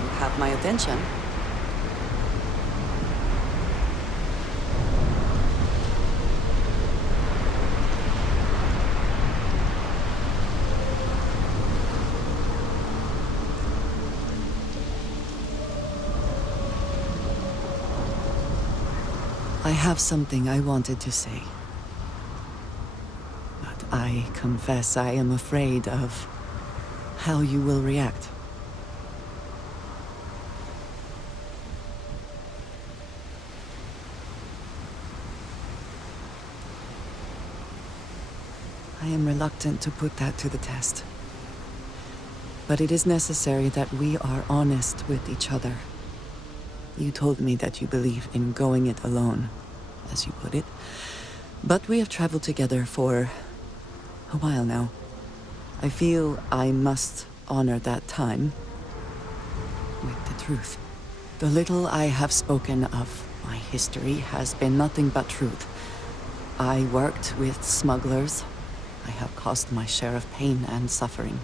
You have my attention. I have something I wanted to say. But I confess I am afraid of how you will react. I am reluctant to put that to the test. But it is necessary that we are honest with each other. You told me that you believe in going it alone, as you put it. But we have traveled together for a while now. I feel I must honor that time with the truth. The little I have spoken of my history has been nothing but truth. I worked with smugglers. I have caused my share of pain and suffering.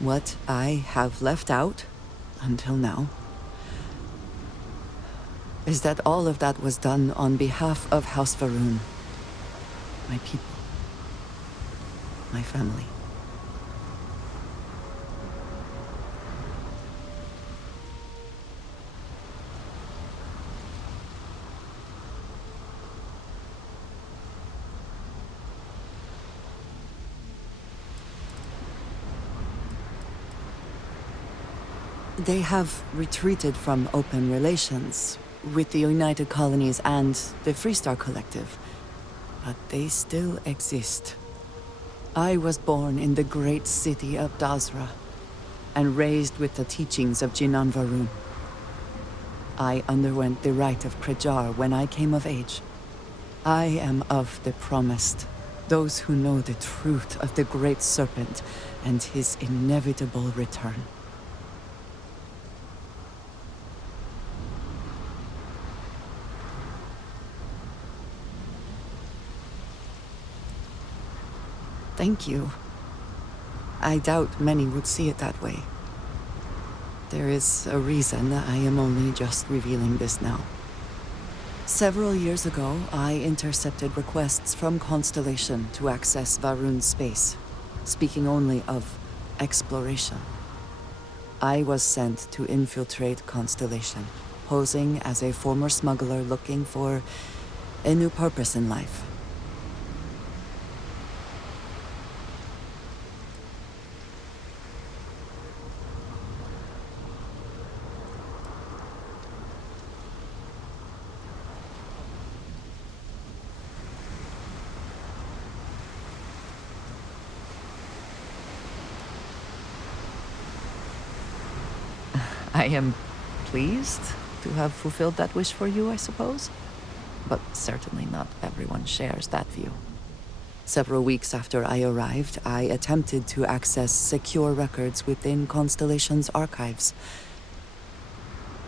What I have left out, until now, is that all of that was done on behalf of House Va'ruun. My people. My family. They have retreated from open relations with the United Colonies and the Freestar Collective, but they still exist. I was born in the great city of Dazra, and raised with the teachings of Jinan Va'ruun. I underwent the rite of Krejar when I came of age. I am of the promised, those who know the truth of the Great Serpent and his inevitable return. Thank you. I doubt many would see it that way. There is a reason I am only just revealing this now. Several years ago, I intercepted requests from Constellation to access Va'ruun's space, speaking only of exploration. I was sent to infiltrate Constellation, posing as a former smuggler looking for a new purpose in life. I am pleased to have fulfilled that wish for you, I suppose. But certainly not everyone shares that view. Several weeks after I arrived, I attempted to access secure records within Constellation's archives.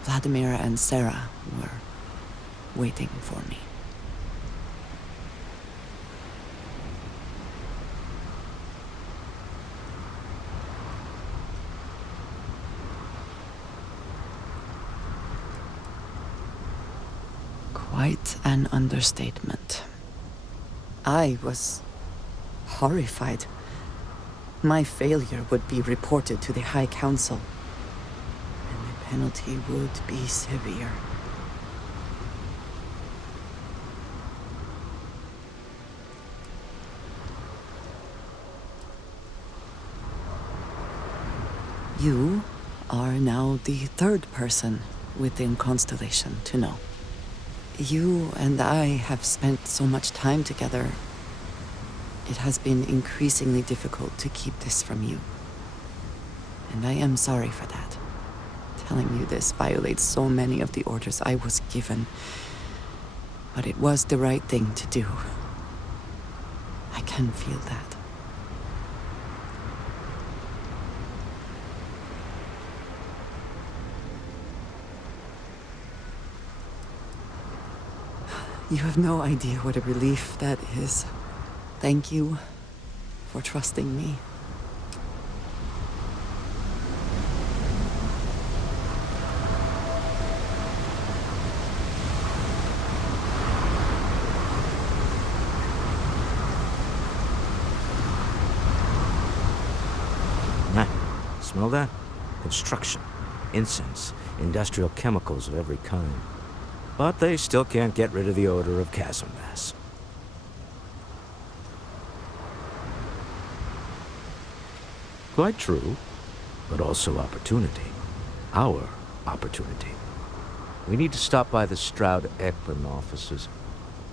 Vladimir and Sarah were waiting for me. Quite an understatement. I was horrified. My failure would be reported to the High Council, and the penalty would be severe. You are now the third person within Constellation to know. You and I have spent so much time together. It has been increasingly difficult to keep this from you. And I am sorry for that. Telling you this violates so many of the orders I was given. But it was the right thing to do. I can feel that. You have no idea what a relief that is. Thank you for trusting me. Smell that? Construction, incense, industrial chemicals of every kind. But they still can't get rid of the odor of chasm gas. Quite true, but also opportunity. Our opportunity. We need to stop by the Stroud-Eklund offices.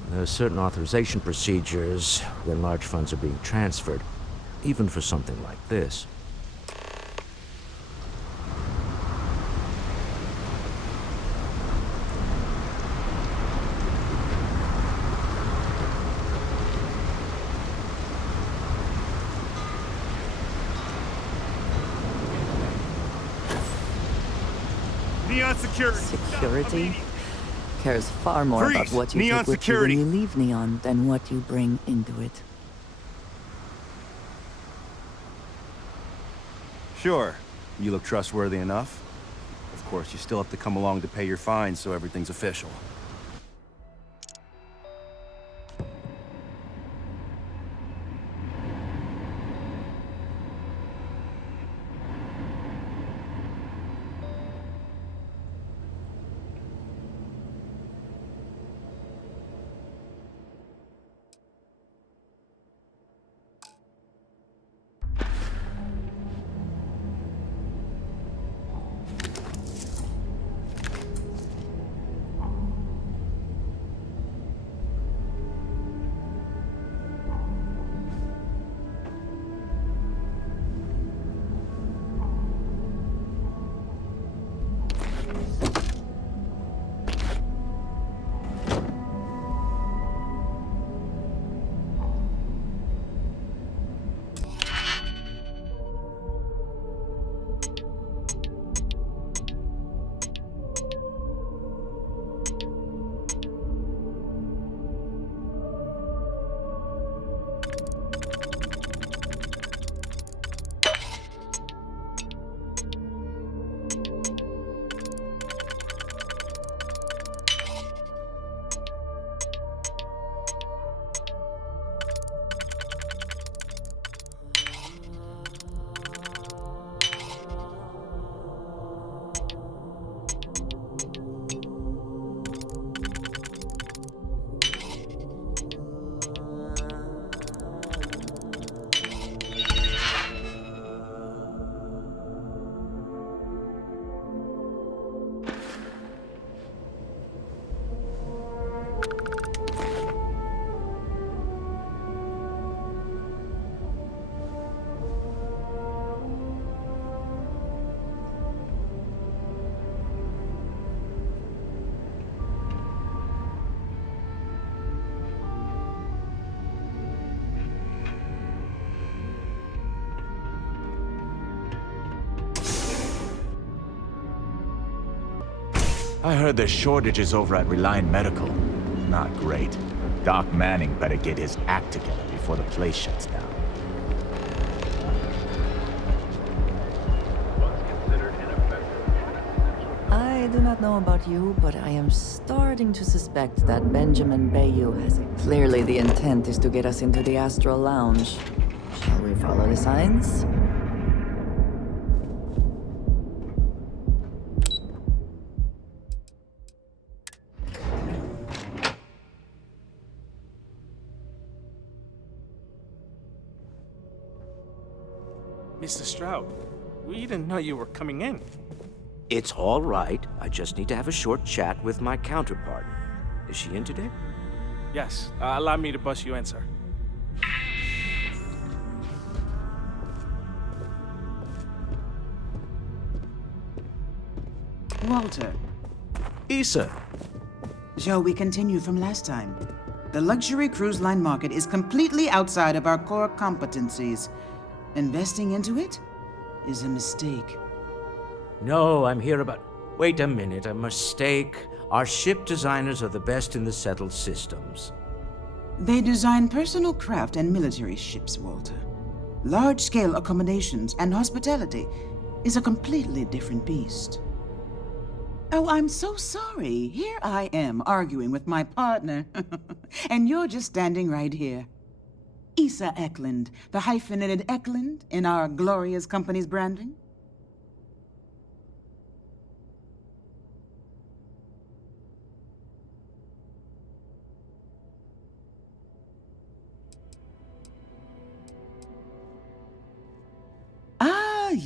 There are certain authorization procedures when large funds are being transferred, even for something like this. Neon security. Security cares far more about what you Neon take with security. you when you leave Neon than what you bring into it. Sure. You look trustworthy enough. Of course, you still have to come along to pay your fines so everything's official. I heard there's shortages over at Reliant Medical. Not great. Doc Manning better get his act together before the place shuts down. I do not know about you, but I am starting to suspect that Benjamin Bayou has it. Clearly the intent is to get us into the Astral Lounge. Shall we follow the signs? Mr. Stroud, we didn't know you were coming in. It's all right. I just need to have a short chat with my counterpart. Is she in today? Yes, allow me to bust you in, sir. Walter, Issa. shall we continue from last time? The luxury cruise line market is completely outside of our core competencies. Investing into it is a mistake. No, I'm here about... Wait a minute, a mistake. Our ship designers are the best in the settled systems. They design personal craft and military ships, Walter. Large-scale accommodations and hospitality is a completely different beast. Oh, I'm so sorry. Here I am arguing with my partner. And you're just standing right here. Issa Eklund, the hyphenated Eklund in our glorious company's branding.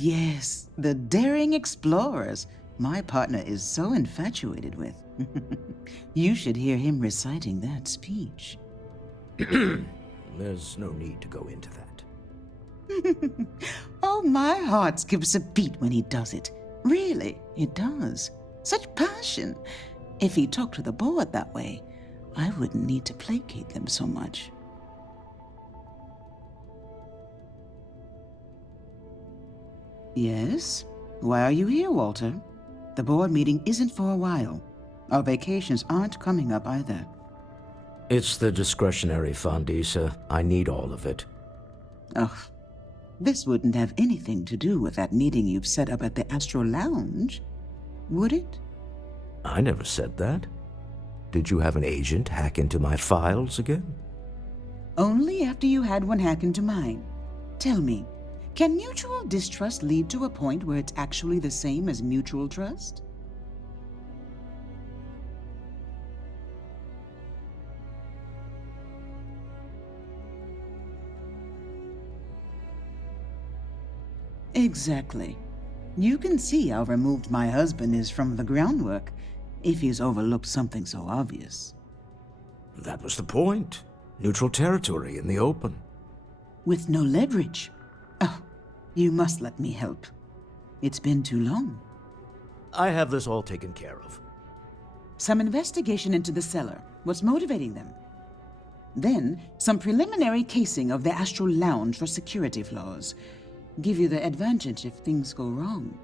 yes, the daring explorers my partner is so infatuated with. You should hear him reciting that speech. There's no need to go into that. Oh, my heart skips a beat when he does it. Really, it does. Such passion. If he talked to the board that way, I wouldn't need to placate them so much. Yes? Why are you here, Walter? The board meeting isn't for a while. Our vacations aren't coming up either. It's the discretionary fund, Issa. I need all of it. Ugh. This wouldn't have anything to do with that meeting you've set up at the Astro Lounge, would it? I never said that. Did you have an agent hack into my files again? Only after you had one hack into mine. Tell me, can mutual distrust lead to a point where it's actually the same as mutual trust? Exactly. You can see how removed my husband is from the groundwork if he's overlooked something so obvious. That was the point. Neutral territory in the open. With no leverage. Oh, you must let me help. It's been too long. I have this all taken care of. Some investigation into the cellar. What's motivating them? Then, some preliminary casing of the Astral Lounge for security flaws. Give you the advantage if things go wrong.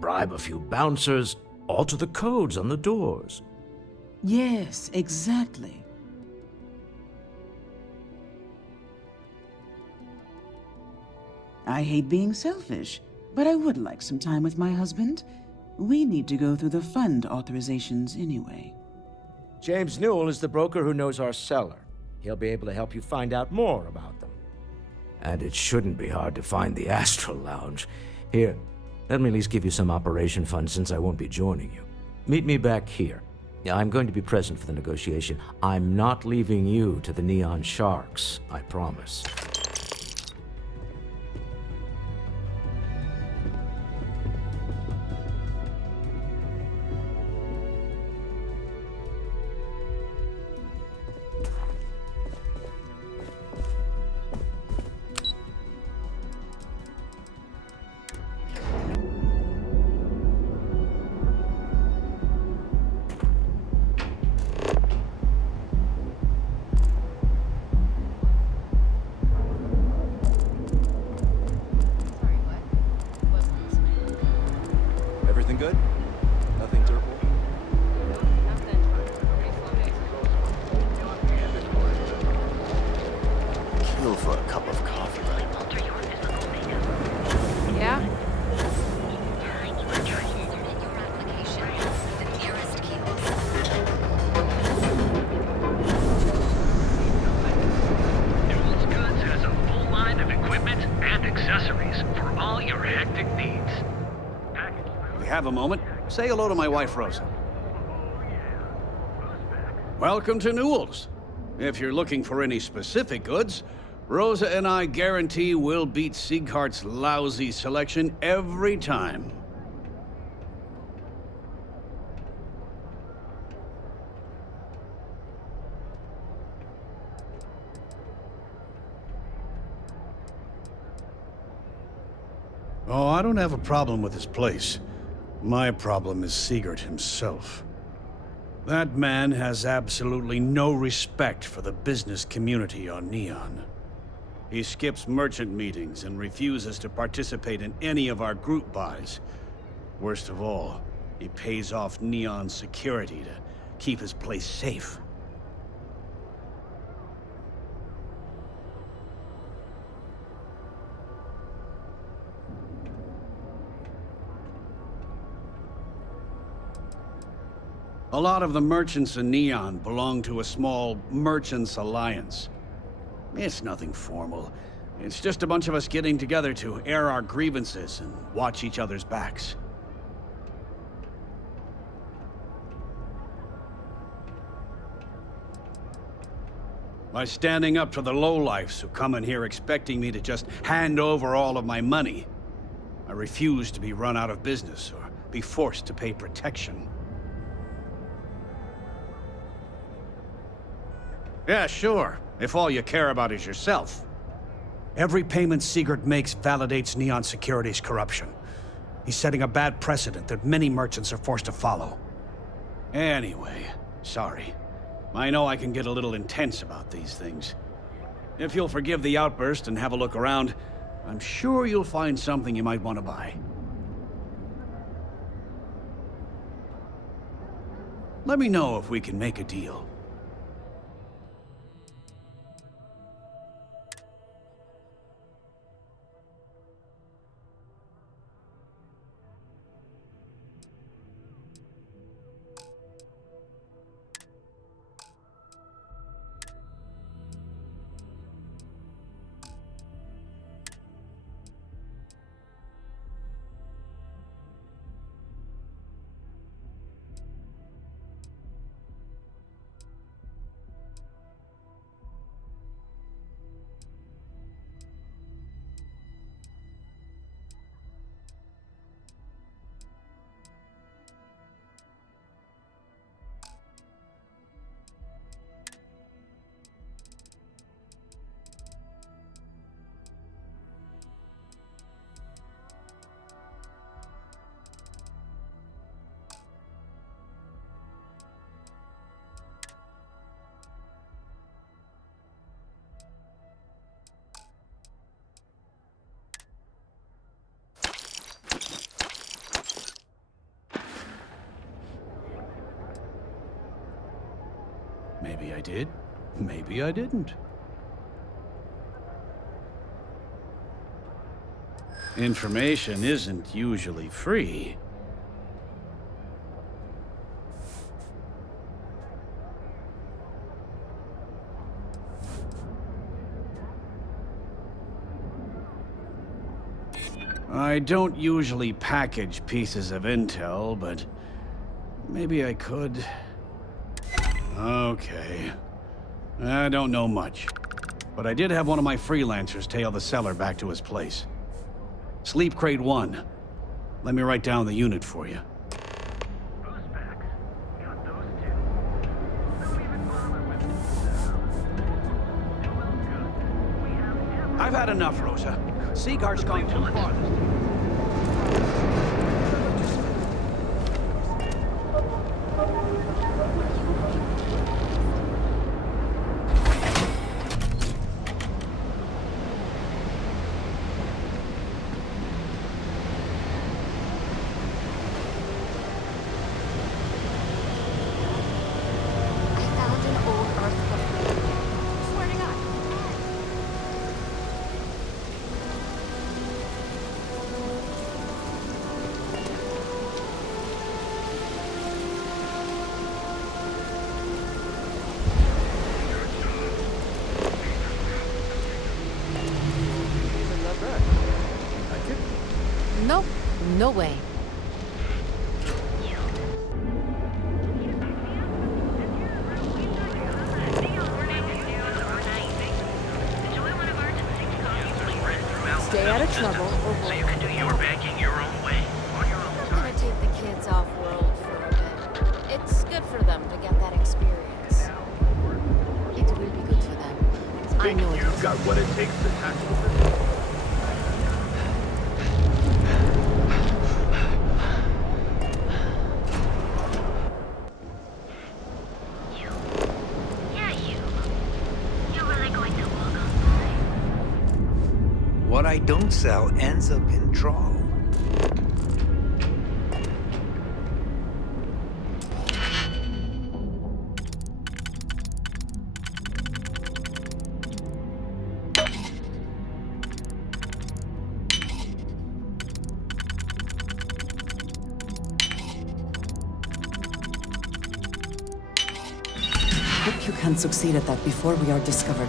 Bribe a few bouncers, alter the codes on the doors. Yes, exactly. I hate being selfish, but I would like some time with my husband. We need to go through the fund authorizations anyway. James Newell is the broker who knows our cellar. He'll be able to help you find out more about them. And it shouldn't be hard to find the Astral Lounge. Here, let me at least give you some operation funds since I won't be joining you. Meet me back here. I'm going to be present for the negotiation. I'm not leaving you to the Neon Sharks, I promise. Everything good? Nothing to report? Kill for a cup of coffee. Yeah? Newell's Goods has a full line of equipment and accessories for all your hectic needs. If you have a moment, say hello to my wife, Rosa. Welcome to Newell's. If you're looking for any specific goods, Rosa and I guarantee we'll beat Sieghart's lousy selection every time. Oh, I don't have a problem with this place. My problem is Siegert himself. That man has absolutely no respect for the business community on Neon. He skips merchant meetings and refuses to participate in any of our group buys. Worst of all, he pays off Neon security to keep his place safe. A lot of the merchants in Neon belong to a small merchants alliance. It's nothing formal. It's just a bunch of us getting together to air our grievances and watch each other's backs. By standing up to the lowlifes who come in here expecting me to just hand over all of my money, I refuse to be run out of business or be forced to pay protection. Yeah, sure, if all you care about is yourself. Every payment Sigurd makes validates Neon Security's corruption. He's setting a bad precedent that many merchants are forced to follow. Anyway, sorry. I know I can get a little intense about these things. If you'll forgive the outburst and have a look around, I'm sure you'll find something you might want to buy. Let me know if we can make a deal. Maybe I did, maybe I didn't. Information isn't usually free. I don't usually package pieces of intel, but maybe I could. Okay. I don't know much, but I did have one of my freelancers tail the seller back to his place. Sleep Crate 1. Let me write down the unit for you. Boost packs. Got those too. Don't even bother with who else good? We have everything. I've had enough, Rosa. Seagar's gone too far. Nope, no way. Stay out of trouble. So you can do your banking your own way, on your own I'm time. gonna take the kids off world for a bit. It's good for them to get that experience. It will be good for them. I know it. You've got what it takes to tackle this. What I don't sell ends up in trawl. Hope you can succeed at that before we are discovered.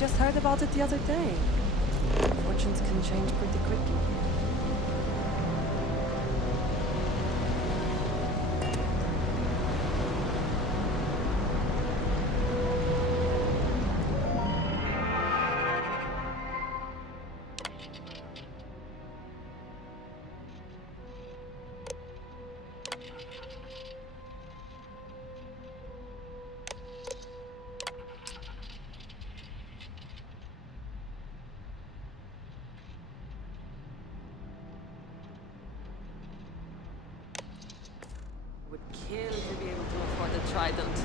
just heard about it the other day. Fortunes can change pretty quickly. Would kill to be able to afford a trident.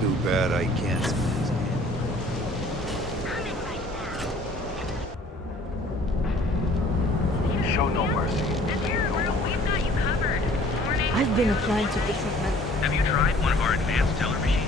Too bad I can't. Show no mercy. We've got you covered. I've been applying to different men. Have you tried one of our advanced teller machines?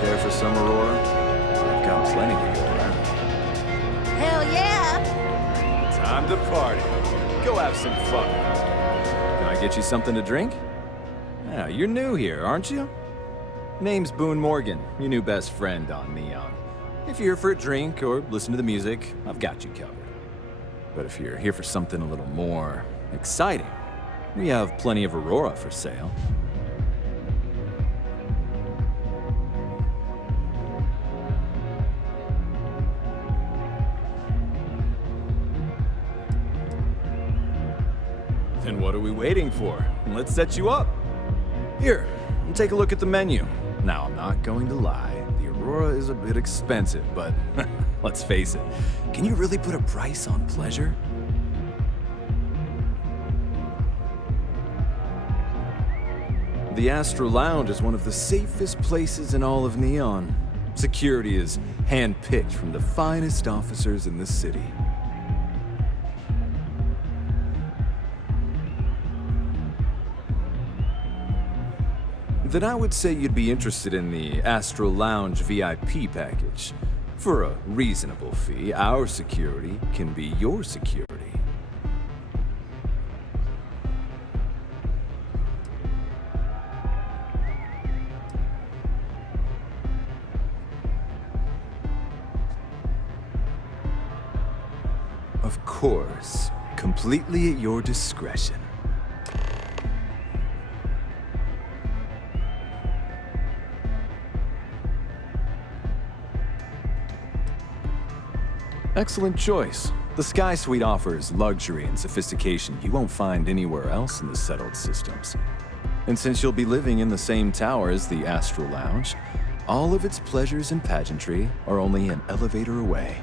Care for some Aurora? I've got plenty to go around. Hell yeah! Time to party. Go have some fun. Can I get you something to drink? Yeah, you're new here, aren't you? Name's Boone Morgan, your new best friend on Neon. If you're here for a drink or listen to the music, I've got you covered. But if you're here for something a little more exciting, we have plenty of Aurora for sale. Then what are we waiting for? Let's set you up. Here, take a look at the menu. Now, I'm not going to lie. The Aurora is a bit expensive, but let's face it. Can you really put a price on pleasure? The Astro Lounge is one of the safest places in all of Neon. Security is hand-picked from the finest officers in the city. Then I would say you'd be interested in the Astro Lounge VIP package. For a reasonable fee, our security can be your security. Of course, completely at your discretion. Excellent choice. The Sky Suite offers luxury and sophistication you won't find anywhere else in the settled systems. And since you'll be living in the same tower as the Astro Lounge, all of its pleasures and pageantry are only an elevator away.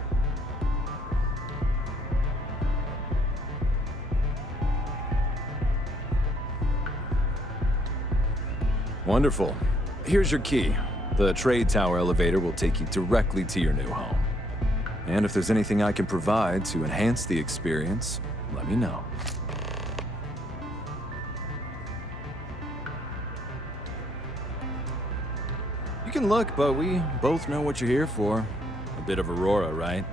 Wonderful. Here's your key. The trade tower elevator will take you directly to your new home. And if there's anything I can provide to enhance the experience, let me know. You can look, but we both know what you're here for. A bit of Aurora, right?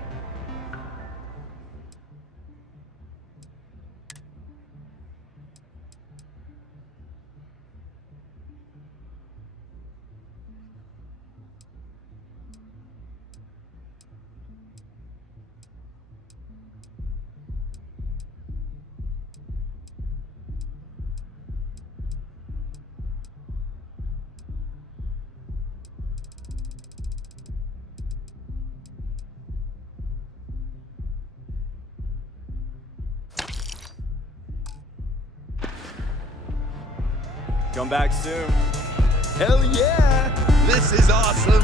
Come back soon. Hell yeah! This is awesome!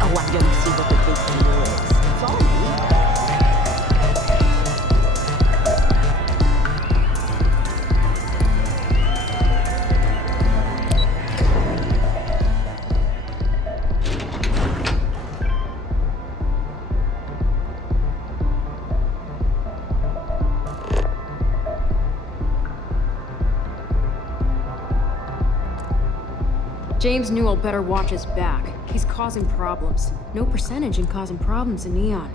Oh, I'm gonna see what the big deal is. It's all me. James Newell better watch his back. He's causing problems. No percentage in causing problems in Neon.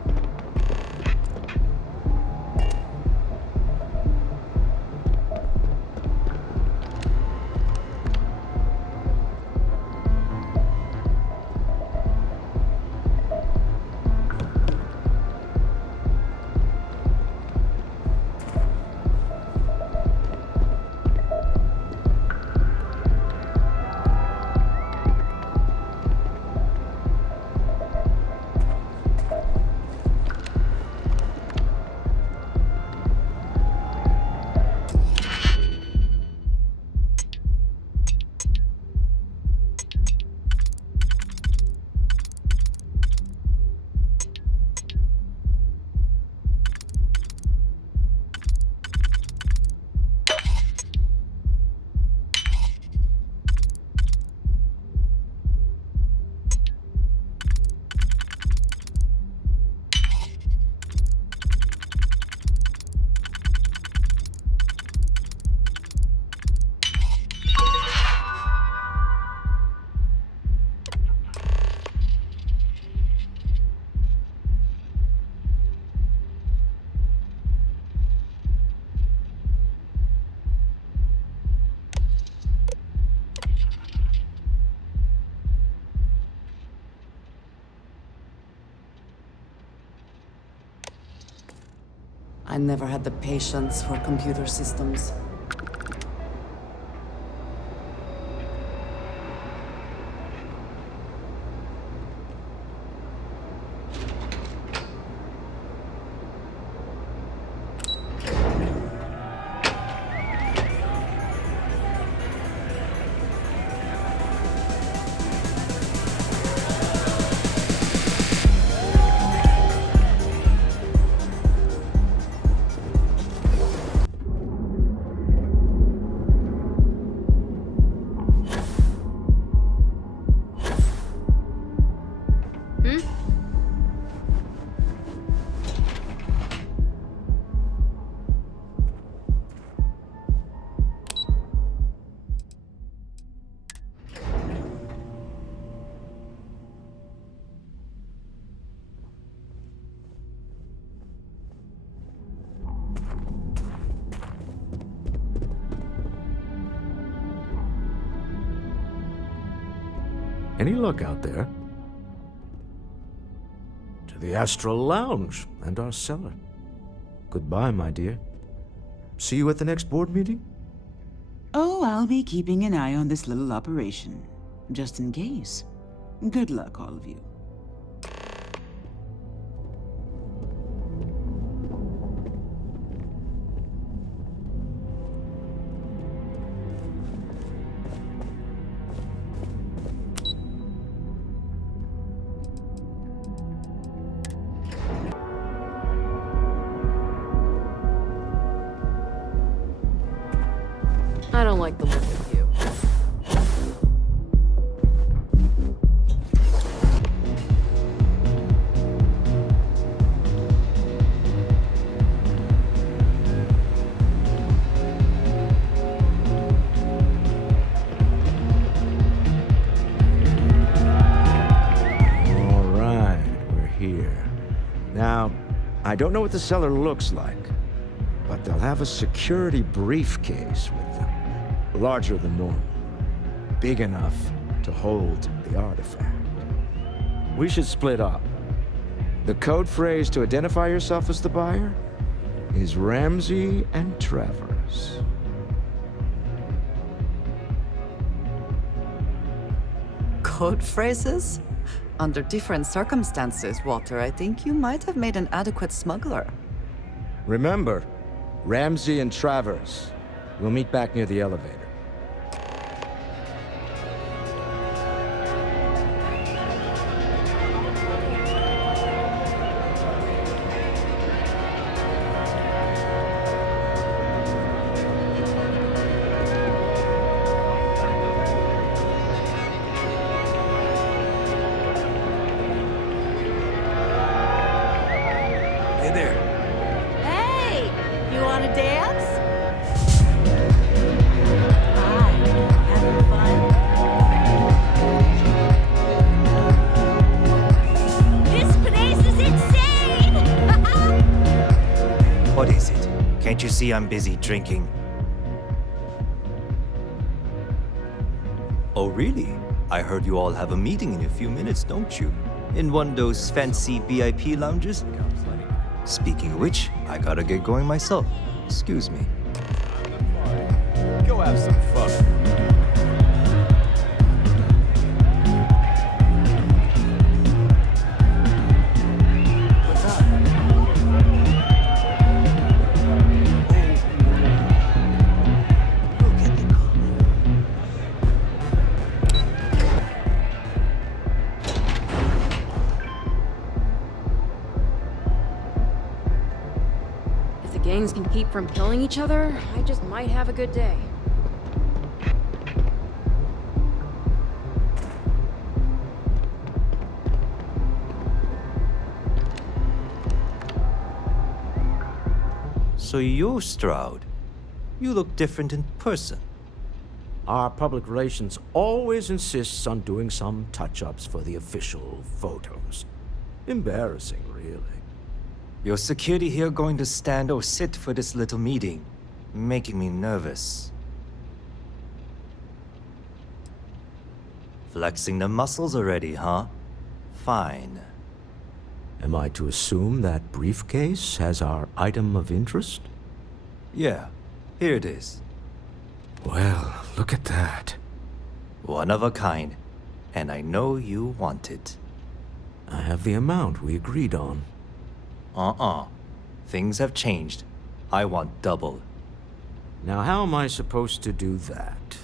I never had the patience for computer systems. Any luck out there? To the Astral Lounge and our cellar. Goodbye, my dear. See you at the next board meeting? Oh, I'll be keeping an eye on this little operation, just in case. Good luck, all of you. I don't like the look of you. All right, we're here. Now, I don't know what the cellar looks like, but they'll have a security briefcase with them. Larger than normal. Big enough to hold the artifact. We should split up. The code phrase to identify yourself as the buyer is Ramsey and Travers. Code phrases? Under different circumstances, Walter, I think you might have made an adequate smuggler. Remember, Ramsey and Travers. We'll meet back near the elevator. Hey there. Hey! You wanna dance? Hi. Having fun? This place is insane! What is it? Can't you see I'm busy drinking? Oh, really? I heard you all have a meeting in a few minutes, don't you? In one of those fancy VIP lounges? Speaking of which, I gotta get going myself. Excuse me. Go have some fun. If the gangs can keep from killing each other, I just might have a good day. So you're Stroud. You look different in person. Our public relations always insists on doing some touch-ups for the official photos. Embarrassing, really. Your security here going to stand or sit for this little meeting, making me nervous. Flexing the muscles already, huh? Fine. Am I to assume that briefcase has our item of interest? Yeah, here it is. Well, look at that. One of a kind, and I know you want it. I have the amount we agreed on. Things have changed. I want double. Now, how am I supposed to do that?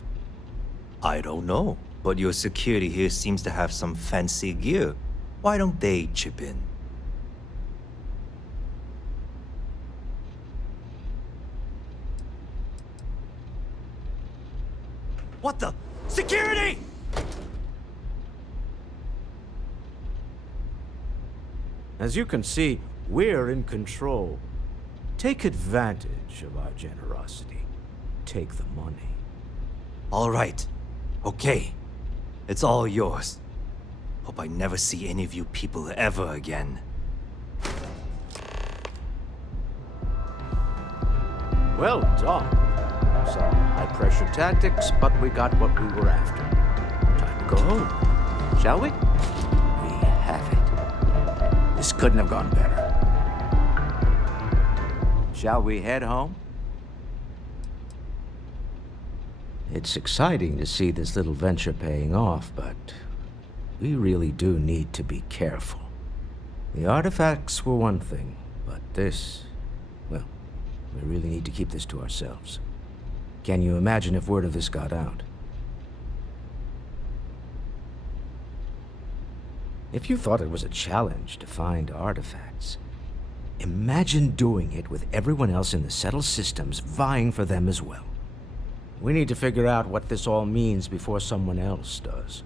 I don't know, but your security here seems to have some fancy gear. Why don't they chip in? What the? Security! As you can see, we're in control. Take advantage of our generosity. Take the money. All right. Okay. It's all yours. Hope I never see any of you people ever again. Well done. Some high-pressure tactics, but we got what we were after. Time to go home, shall we? We have it. This couldn't have gone better. Shall we head home? It's exciting to see this little venture paying off, but we really do need to be careful. The artifacts were one thing, but this, well, we really need to keep this to ourselves. Can you imagine if word of this got out? If you thought it was a challenge to find artifacts, imagine doing it with everyone else in the settled systems vying for them as well. We need to figure out what this all means before someone else does.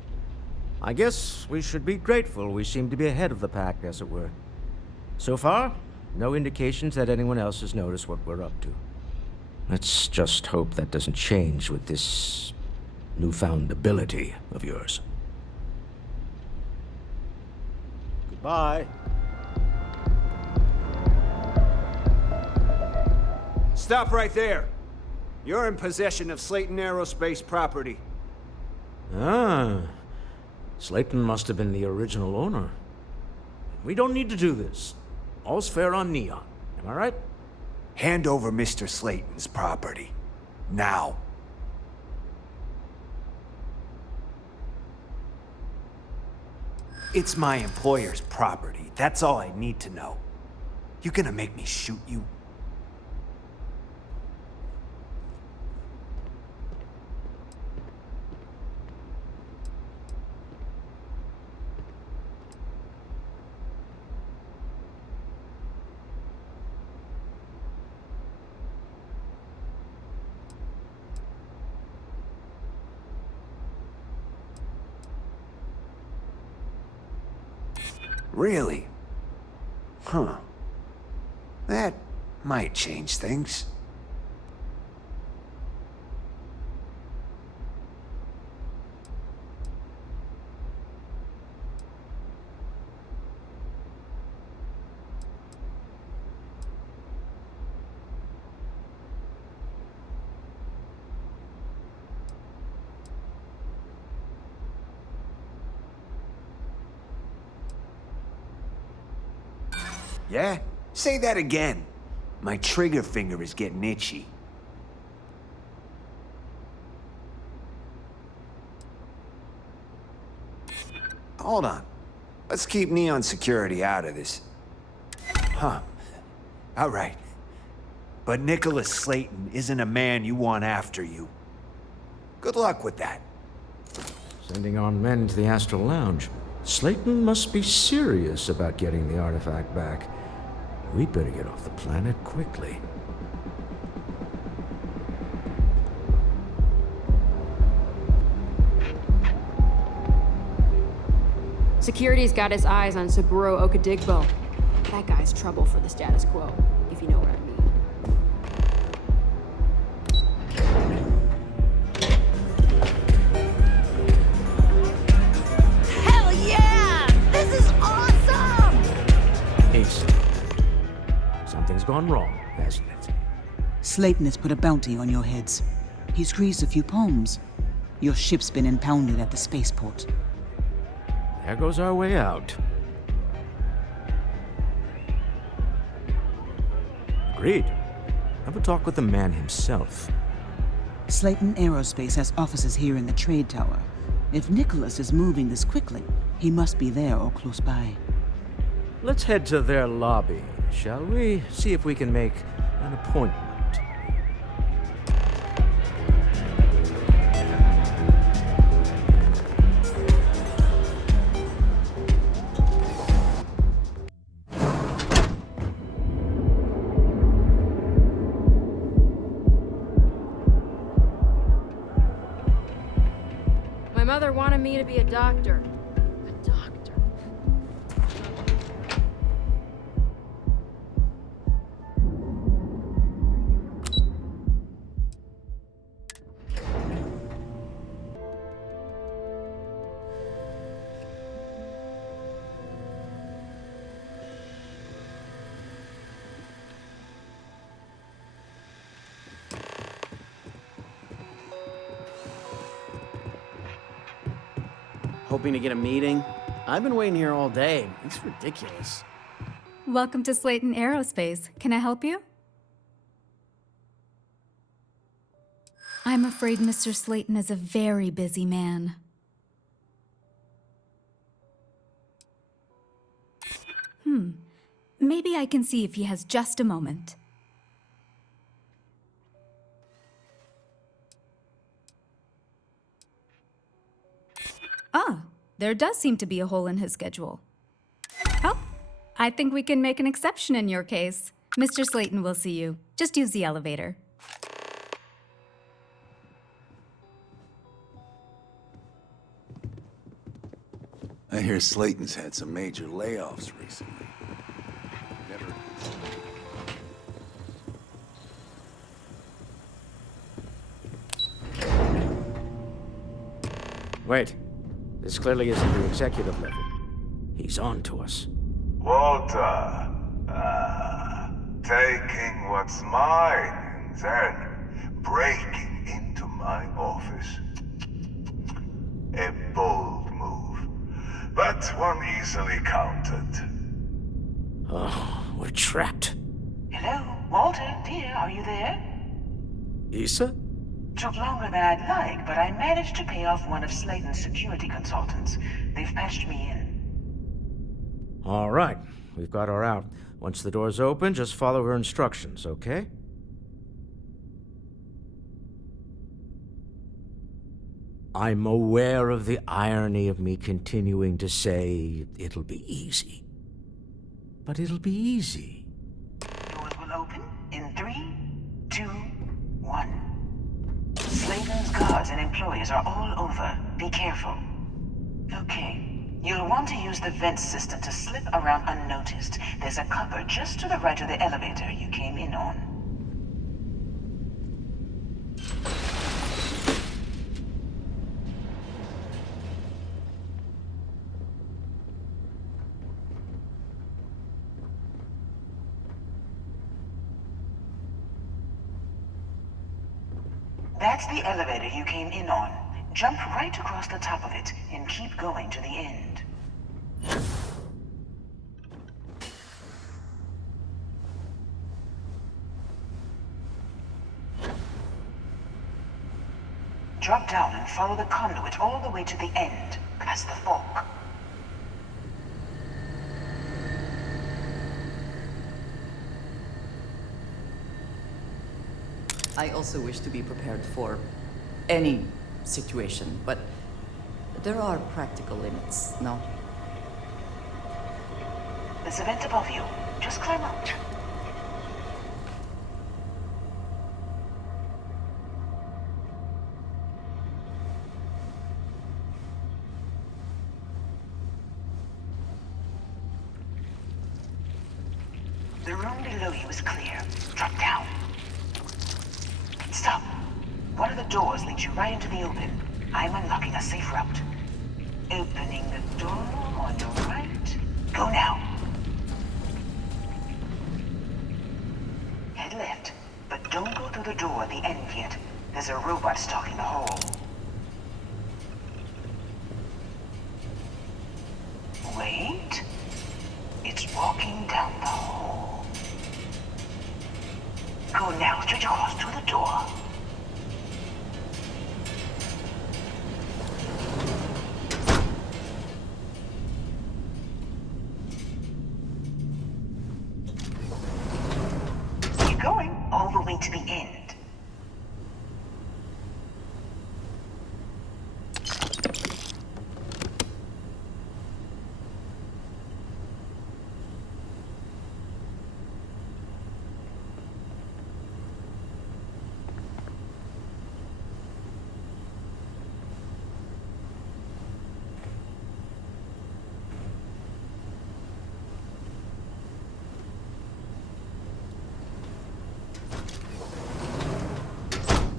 I guess we should be grateful we seem to be ahead of the pack, as it were. So far, no indications that anyone else has noticed what we're up to. Let's just hope that doesn't change with this newfound ability of yours. Goodbye. Stop right there. You're in possession of Slayton Aerospace property. Ah, Slayton must have been the original owner. We don't need to do this. All's fair on Neon. Am I right? Hand over Mr. Slayton's property. Now. It's my employer's property. That's all I need to know. You gonna make me shoot you? Really? Huh. That might change things. Yeah? Say that again. My trigger finger is getting itchy. Hold on. Let's keep Neon Security out of this. Huh. All right. But Nicholas Slayton isn't a man you want after you. Good luck with that. Sending armed men into the Astral Lounge. Slayton must be serious about getting the artifact back. We'd better get off the planet quickly. Security's got his eyes on Saburo Okadigbo. That guy's trouble for the status quo, if you know what I mean. Hell yeah! This is awesome! Ace. Something's gone wrong, hasn't it? Slayton has put a bounty on your heads. He's greased a few palms. Your ship's been impounded at the spaceport. There goes our way out. Agreed. Have a talk with the man himself. Slayton Aerospace has offices here in the trade tower. If Nicholas is moving this quickly, he must be there or close by. Let's head to their lobby, shall we? See if we can make an appointment. My mother wanted me to be a doctor. A doctor. Hoping to get a meeting? I've been waiting here all day. It's ridiculous. Welcome to Slayton Aerospace. Can I help you? I'm afraid Mr. Slayton is a very busy man. Maybe I can see if he has just a moment. Ah, there does seem to be a hole in his schedule. Oh, I think we can make an exception in your case. Mr. Slayton will see you. Just use the elevator. I hear Slayton's had some major layoffs recently. Wait. This clearly isn't the executive level. He's on to us. Walter, taking what's mine and then breaking into my office. A bold move, but one easily countered. Oh, we're trapped. Hello, Walter, dear, are you there? Issa? Took longer than I'd like, but I managed to pay off one of Slayton's security consultants. They've patched me in. All right, we've got her out. Once the door's open, just follow her instructions, okay? I'm aware of the irony of me continuing to say it'll be easy. But it'll be easy. Doors will open in 3, 2, 1. Slayton's guards and employees are all over. Be careful. Okay. You'll want to use the vent system to slip around unnoticed. There's a cupboard just to the right of the elevator you came in on. That's the elevator you came in on. Jump right across the top of it and keep going to the end. Drop down and follow the conduit all the way to the end, past the fork. I also wish to be prepared for any situation, but there are practical limits, no? There's a vent above you. Just climb out. The room below you is clear. Drop down. Stop. One of the doors leads you right into the open. I'm unlocking a safe route. Opening the door on your right. Go now. Head left, but don't go through the door at the end yet. There's a robot stalking the hall. Wait. It's walking down the hall. Go now, straight across to the door. Keep going all the way to the end.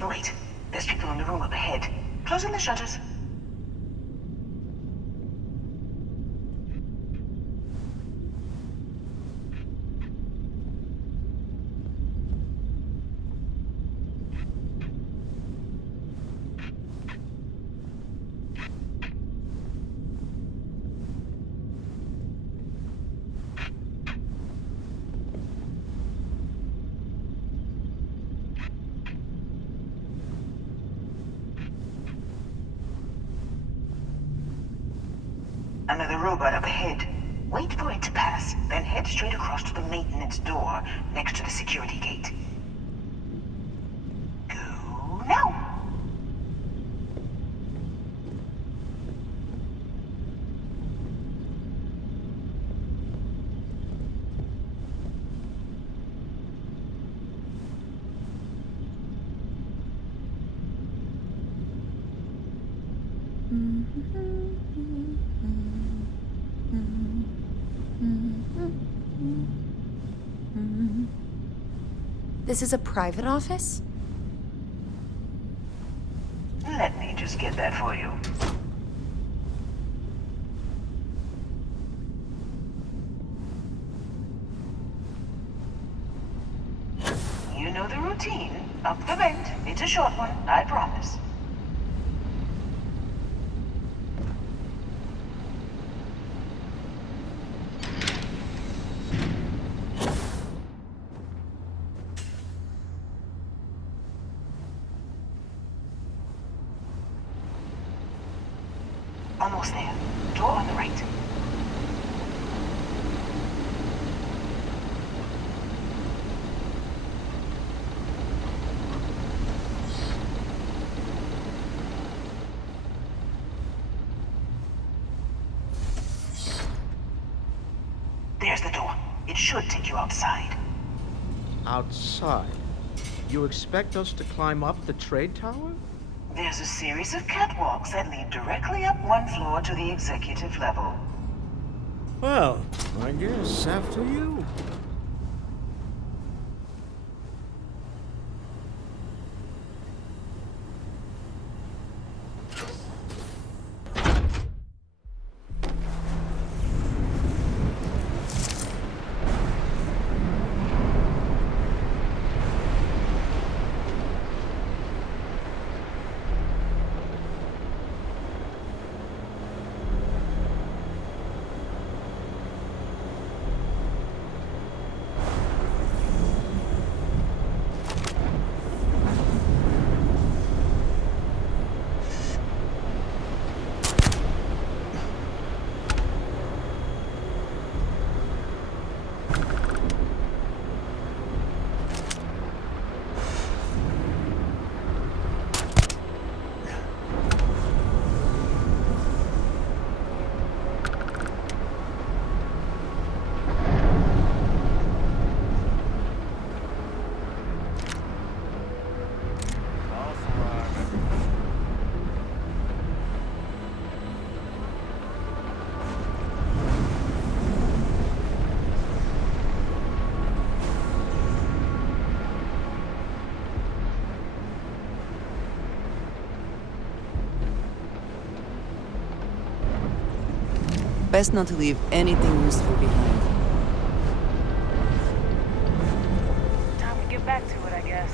Wait, there's people in the room up ahead. Closing the shutters. Another robot up ahead. Wait for it to pass, then head straight across to the maintenance door next to the security gate. Go now! This is a private office? Let me just get that for you. You know the routine. Up the vent. It's a short one, I promise. Almost there. Door on the right. There's the door. It should take you outside. Outside? You expect us to climb up the trade tower? There's a series of catwalks that lead directly up one floor to the executive level. Well, I guess after you. Best not to leave anything useful behind. Time to get back to it, I guess.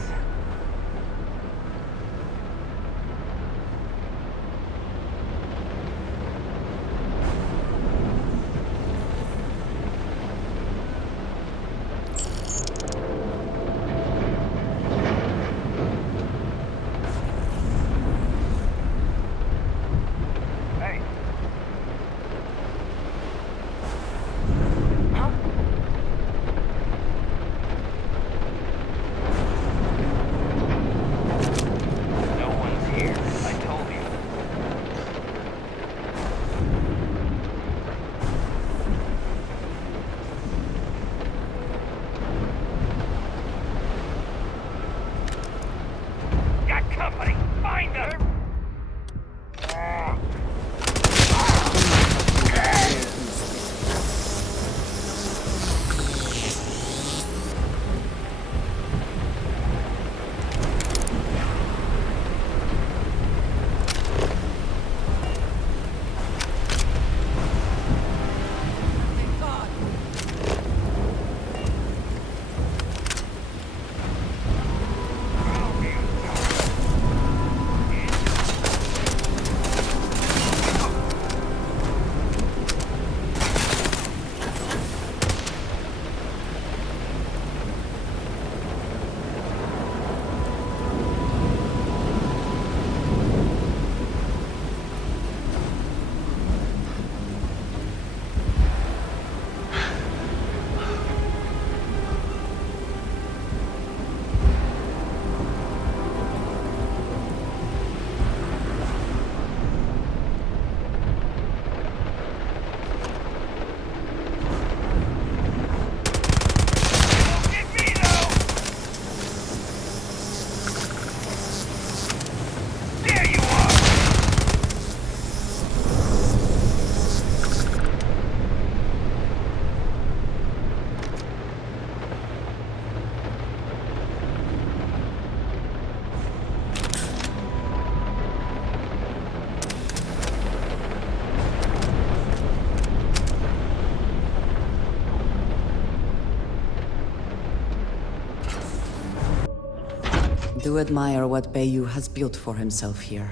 Do admire what Bayou has built for himself here.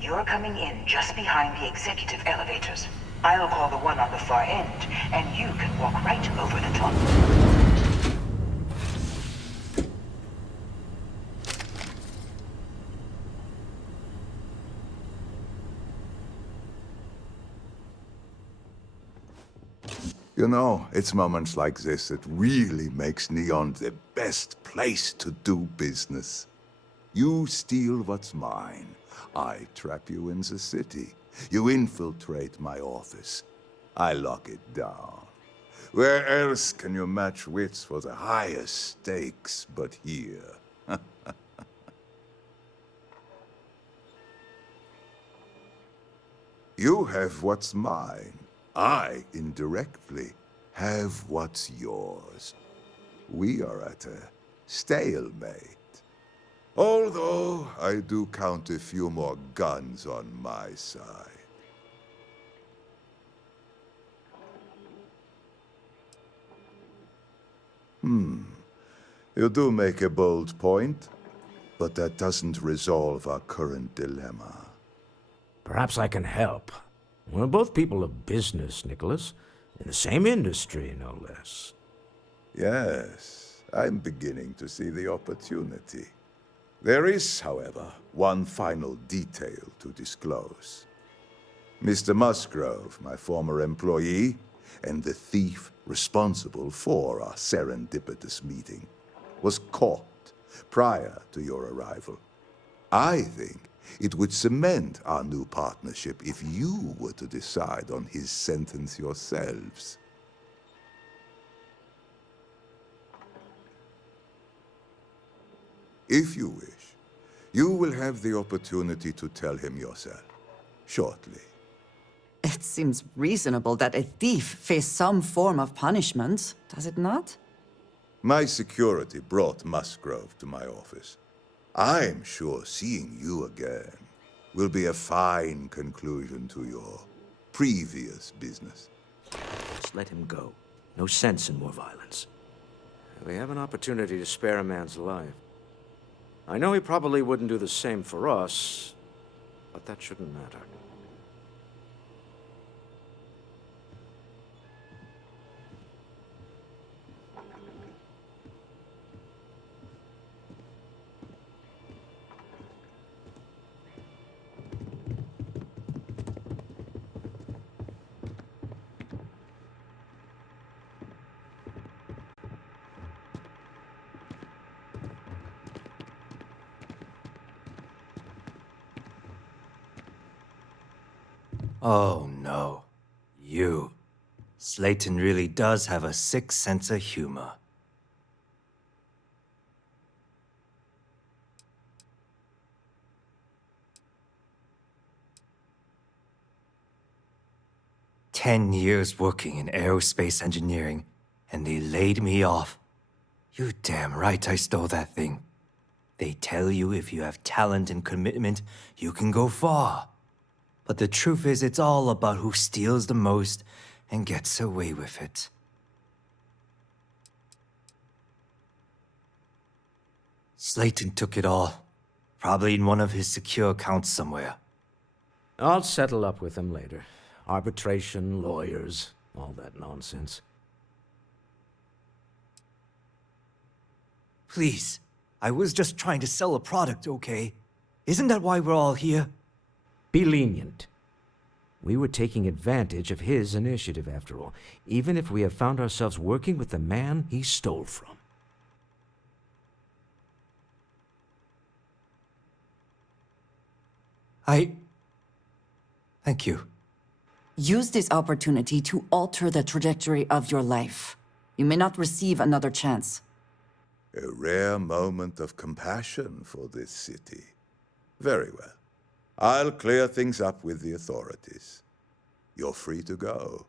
You're coming in just behind the executive elevators. I'll call the one on the far end, and you can walk right over the top. You know, it's moments like this that really makes Neon the best place to do business. You steal what's mine. I trap you in the city. You infiltrate my office. I lock it down. Where else can you match wits for the highest stakes but here? You have what's mine. I, indirectly, have what's yours. We are at a stalemate. Although, I do count a few more guns on my side. You do make a bold point, but that doesn't resolve our current dilemma. Perhaps I can help. We're both people of business, Nicholas. In the same industry, no less. Yes, I'm beginning to see the opportunity. There is, however, one final detail to disclose. Mr. Musgrove, my former employee, and the thief responsible for our serendipitous meeting, was caught prior to your arrival. I think it would cement our new partnership if you were to decide on his sentence yourselves. If you wish, you will have the opportunity to tell him yourself, shortly. It seems reasonable that a thief face some form of punishment, does it not? My security brought Musgrove to my office. I'm sure seeing you again will be a fine conclusion to your previous business. Just let him go. No sense in more violence. We have an opportunity to spare a man's life. I know he probably wouldn't do the same for us, but that shouldn't matter. Oh no. You. Slayton really does have a sick sense of humor. "10 years working in aerospace engineering, and they laid me off. You damn right I stole that thing. They tell you if you have talent and commitment, you can go far. But the truth is, it's all about who steals the most and gets away with it." Slayton took it all. Probably in one of his secure accounts somewhere. I'll settle up with him later. Arbitration, lawyers, all that nonsense. Please, I was just trying to sell a product, okay? Isn't that why we're all here? Be lenient. We were taking advantage of his initiative, after all, even if we have found ourselves working with the man he stole from. Thank you. Use this opportunity to alter the trajectory of your life. You may not receive another chance. A rare moment of compassion for this city. Very well. I'll clear things up with the authorities. You're free to go.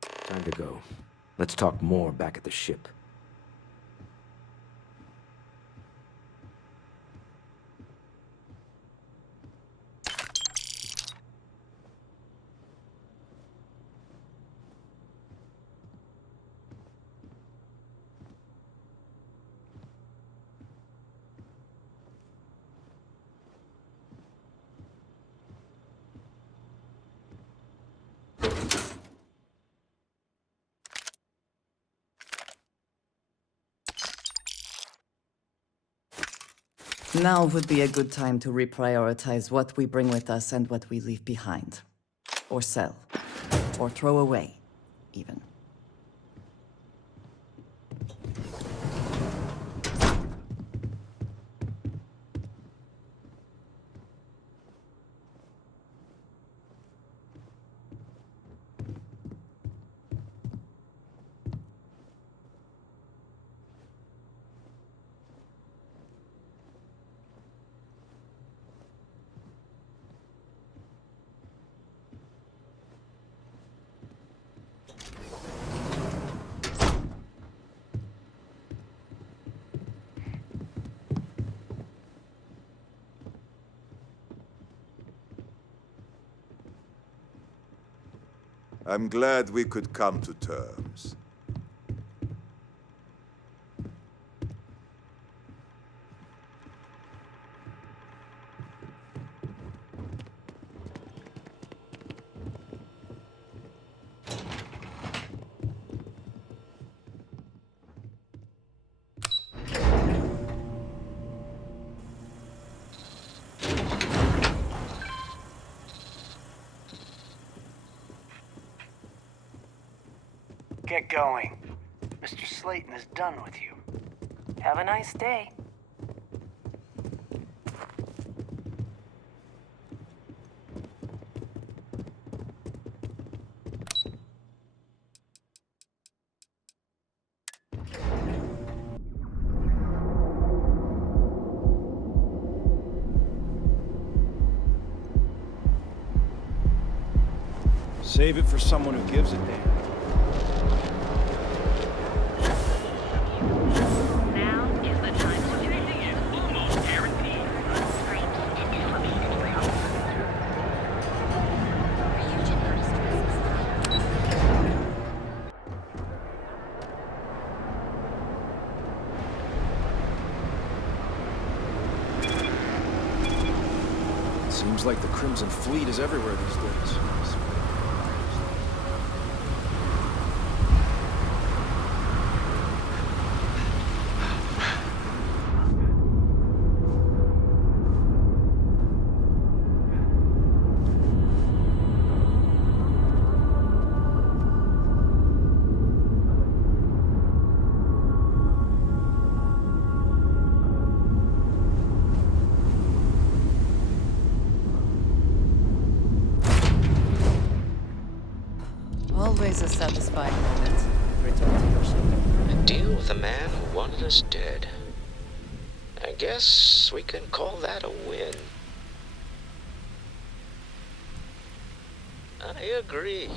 Time to go. Let's talk more back at the ship. Now would be a good time to reprioritize what we bring with us and what we leave behind. Or sell. Or throw away, even. I'm glad we could come to terms. Get going. Mr. Slayton is done with you. Have a nice day. Save it for someone who gives a damn. Seems like the Crimson Fleet is everywhere these days. Always a satisfying moment. Return to your ship. A deal with a man who wanted us dead. I guess we can call that a win. I agree.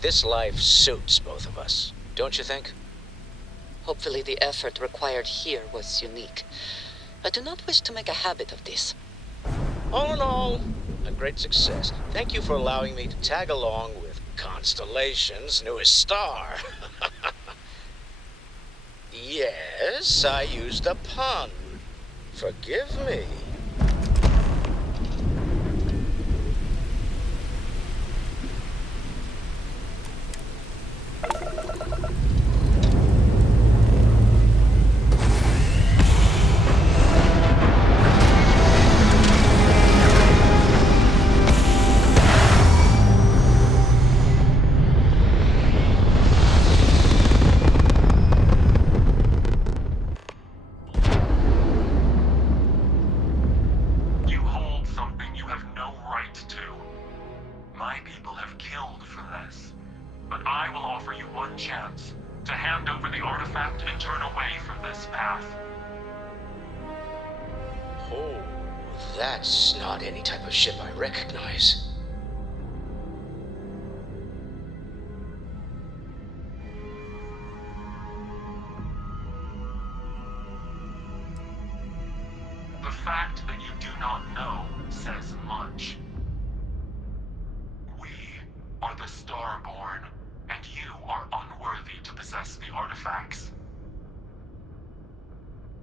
This life suits both of us, don't you think? Hopefully the effort required here was unique. I do not wish to make a habit of this. All in all, a great success. Thank you for allowing me to tag along with Constellation's newest star. Yes, I used a pun. Forgive me. That's not any type of ship I recognize. The fact that you do not know says much. We are the Starborn, and you are unworthy to possess the artifacts.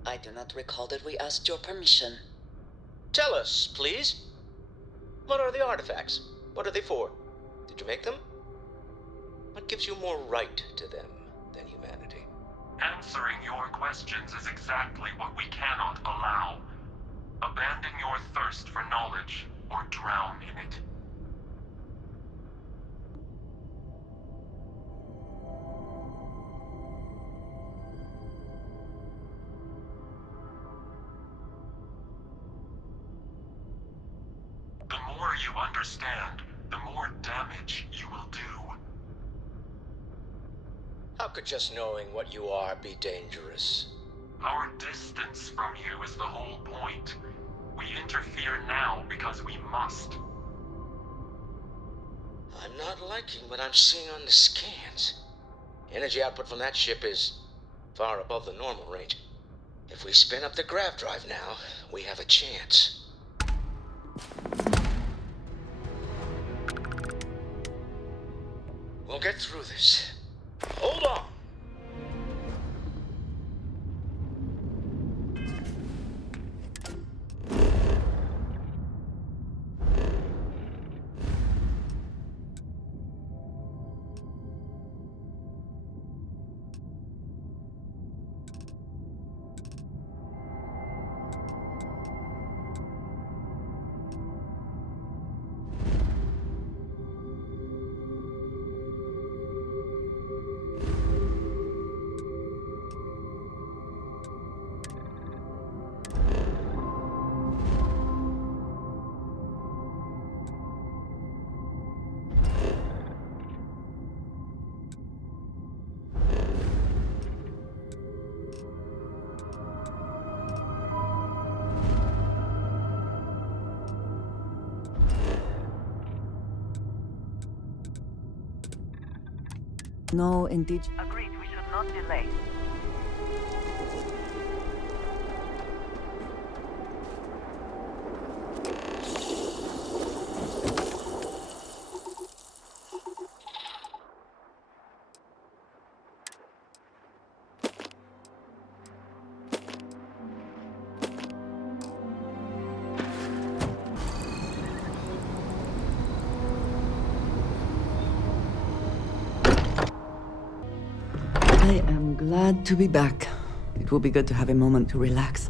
I do not recall that we asked your permission. Tell us, please. What are the artifacts? What are they for? Did you make them? What gives you more right to them than humanity? Answering your questions is exactly what we cannot allow. Abandon your thirst for knowledge, or drown in it. The more you understand, the more damage you will do. How could just knowing what you are be dangerous? Our distance from you is the whole point. We interfere now because we must. I'm not liking what I'm seeing on the scans. Energy output from that ship is far above the normal range. If we spin up the grav drive now, we have a chance. We'll get through this. Hold on! No, indeed. Agreed, we should not delay. I am glad to be back. It will be good to have a moment to relax.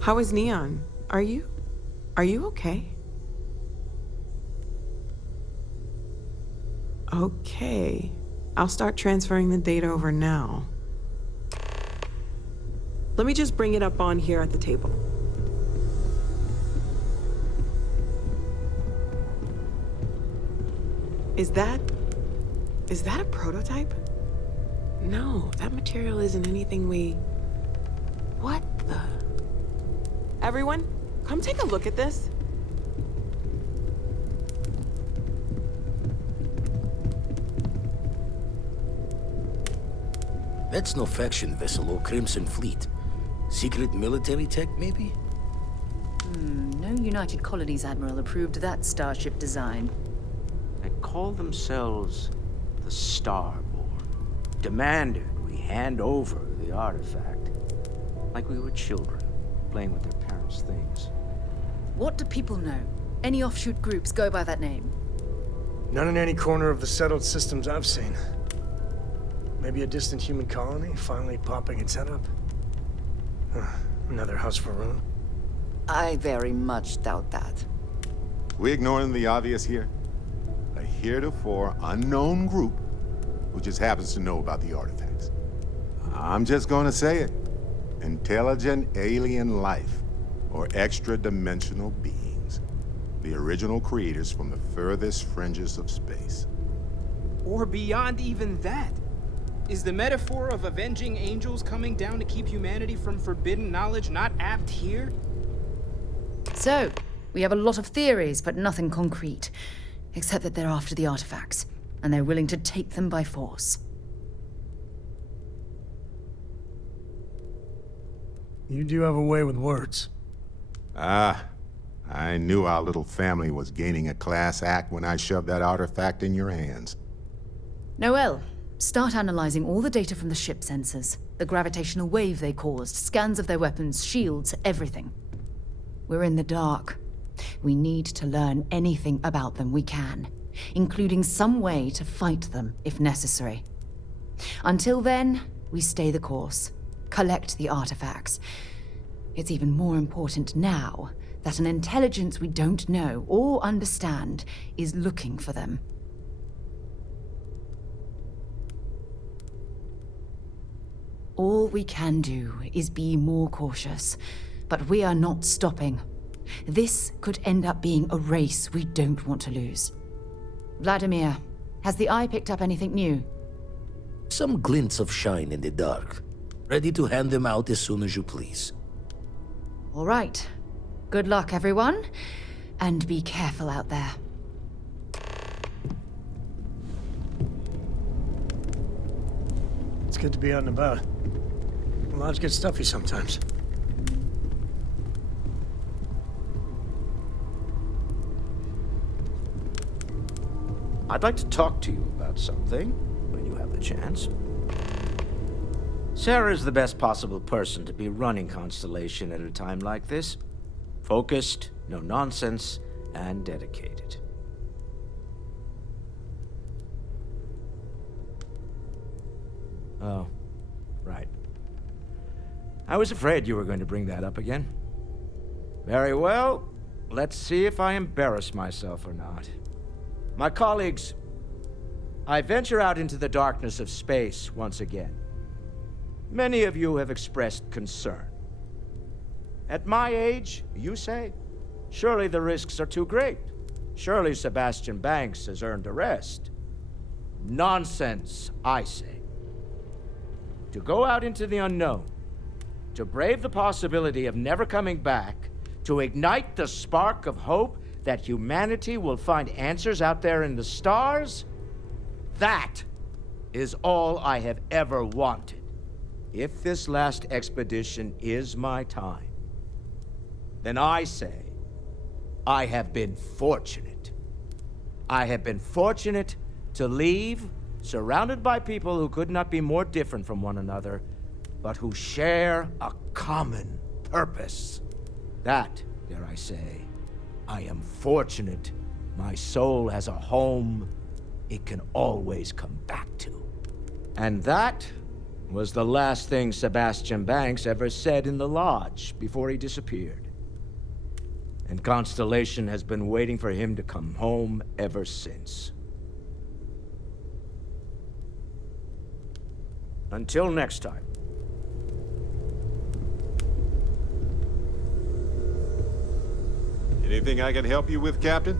How is Neon? Are you okay? Okay. I'll start transferring the data over now. Let me just bring it up on here at the table. Is that a prototype? No, that material isn't anything we... What the... Everyone, come take a look at this. That's no faction vessel or Crimson Fleet. Secret military tech, maybe? No United Colonies Admiral approved that starship design. They call themselves the Starborn. Demanded we hand over the artifact. Like we were children, playing with their parents' things. What do people know? Any offshoot groups go by that name? None in any corner of the settled systems I've seen. Maybe a distant human colony finally popping its head up? Another house for Rune? I very much doubt that. We ignoring the obvious here? A heretofore unknown group who just happens to know about the artifacts. I'm just gonna say it. Intelligent alien life, or extra-dimensional beings. The original creators from the furthest fringes of space. Or beyond even that. Is the metaphor of avenging angels coming down to keep humanity from forbidden knowledge not apt here? So, we have a lot of theories, but nothing concrete. Except that they're after the artifacts, and they're willing to take them by force. You do have a way with words. Ah, I knew our little family was gaining a class act when I shoved that artifact in your hands. Noel, start analyzing all the data from the ship sensors. The gravitational wave they caused, scans of their weapons, shields, everything. We're in the dark. We need to learn anything about them we can, including some way to fight them if necessary. Until then, we stay the course, collect the artifacts. It's even more important now that an intelligence we don't know or understand is looking for them. All we can do is be more cautious, but we are not stopping. This could end up being a race we don't want to lose. Vladimir, has the Eye picked up anything new? Some glints of shine in the dark. Ready to hand them out as soon as you please. All right. Good luck, everyone. And be careful out there. It's good to be out and about. The lodge gets stuffy sometimes. I'd like to talk to you about something when you have the chance. Sarah is the best possible person to be running Constellation at a time like this. Focused, no nonsense, and dedicated. Oh, right. I was afraid you were going to bring that up again. Very well. Let's see if I embarrass myself or not. My colleagues, I venture out into the darkness of space once again. Many of you have expressed concern. At my age, you say, surely the risks are too great. Surely Sebastian Banks has earned a rest. Nonsense, I say. To go out into the unknown, to brave the possibility of never coming back, to ignite the spark of hope that humanity will find answers out there in the stars, that is all I have ever wanted. If this last expedition is my time, then I say, I have been fortunate. I have been fortunate to leave, surrounded by people who could not be more different from one another, but who share a common purpose. That, dare I say, I am fortunate my soul has a home it can always come back to. And that was the last thing Sebastian Banks ever said in the lodge before he disappeared. And Constellation has been waiting for him to come home ever since. Until next time. Anything I can help you with, Captain?